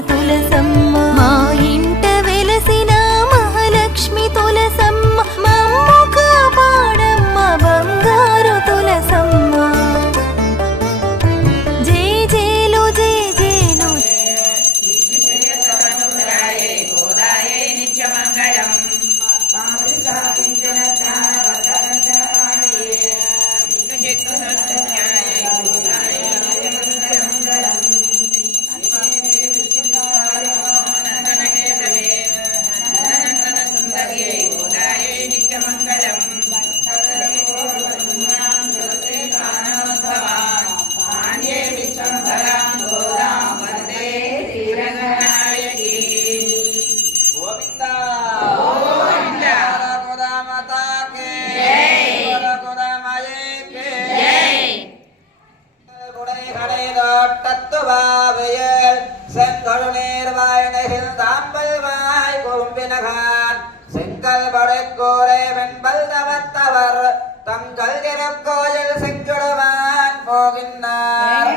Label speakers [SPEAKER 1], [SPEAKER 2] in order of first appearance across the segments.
[SPEAKER 1] తులసమ్మ.
[SPEAKER 2] செங்கல் படைக்கோரை வெண்பல் தவத்தவர் தங்கள் திருக்கோயில் செஞ்சுடுவான் போகின்றார்.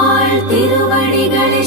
[SPEAKER 3] ஆள் திருவடிகளே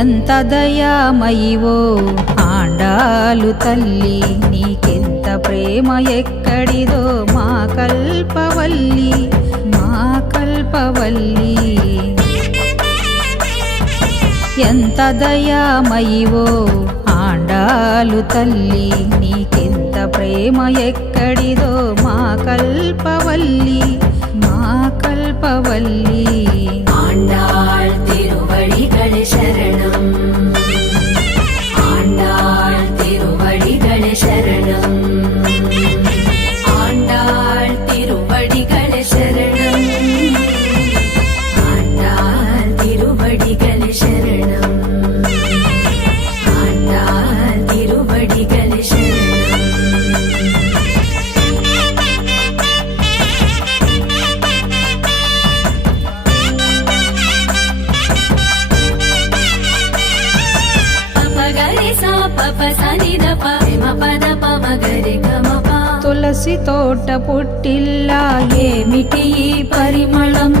[SPEAKER 4] ఎంత దయామయివో ఆండాలు తల్లి నీకెంత ప్రేమ ఎక్కడిదో మా కల్పవల్లి మా కల్పవల్లి. ఎంత దయామయివో ఆండాలు తల్లి నీకెంత ప్రేమ ఎక్కడిదో మా కల్పవల్లి మా కల్పవల్లి. తులసి తోట పుట్టిల్లా ఏమిటి ఈ పరిమళం?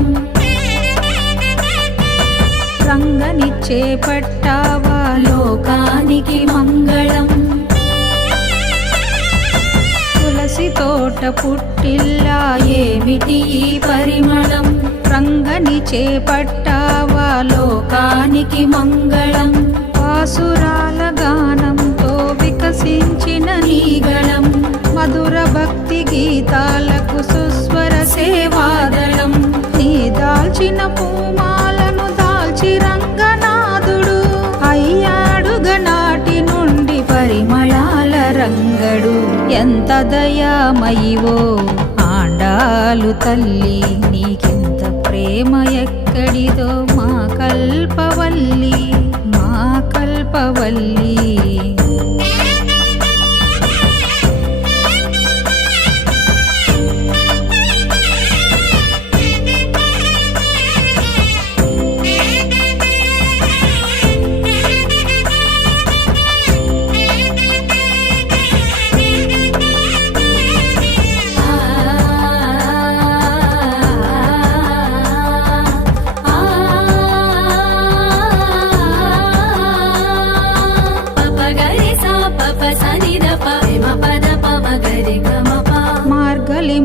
[SPEAKER 4] రంగనిచ్చే చేపట్టావా
[SPEAKER 3] లోకానికి మంగళం.
[SPEAKER 4] తులసి తోట పుట్టిల్లా
[SPEAKER 3] ఏమిటి ఈ పరిమళం?
[SPEAKER 4] రంగని చేపట్టావా
[SPEAKER 3] లోకానికి మంగళం.
[SPEAKER 4] పాసురాలగా ఎంత దయామయివో ఆండాలు తల్లి నీకెంత ప్రేమ ఎక్కడిదో మా కల్పవల్లి మా కల్పవల్లి.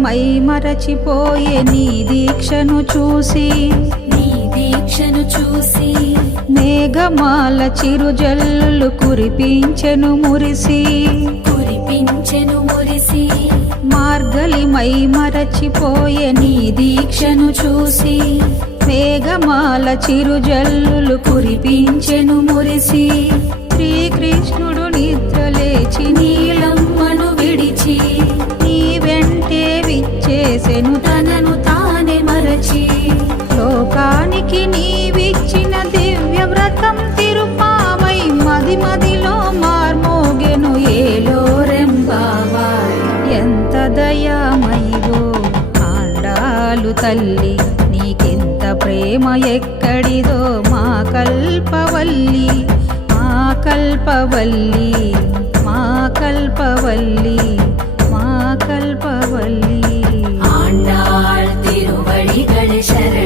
[SPEAKER 4] మై మరచిపోయే నీ దీక్షను చూసి.
[SPEAKER 3] నీ దీక్షను చూసి.
[SPEAKER 4] మేఘమాల చిరుజల్లులు కురిపించెను మురిసి.
[SPEAKER 3] కురిపించెను మురిసి.
[SPEAKER 4] మార్గలి మై మరచిపోయే నీ దీక్షను చూసి. మేఘమాల చిరుజల్లులు కురిపించెను మురిసి. శ్రీకృష్ణుడు తల్లి నీకెంత ప్రేమ ఎక్కడిదో మా కల్పవల్లి మా కల్పవల్లి మా కల్పవల్లి మా కల్పవల్లి
[SPEAKER 3] ஆண்டாள் திருவடிகள் சரணம்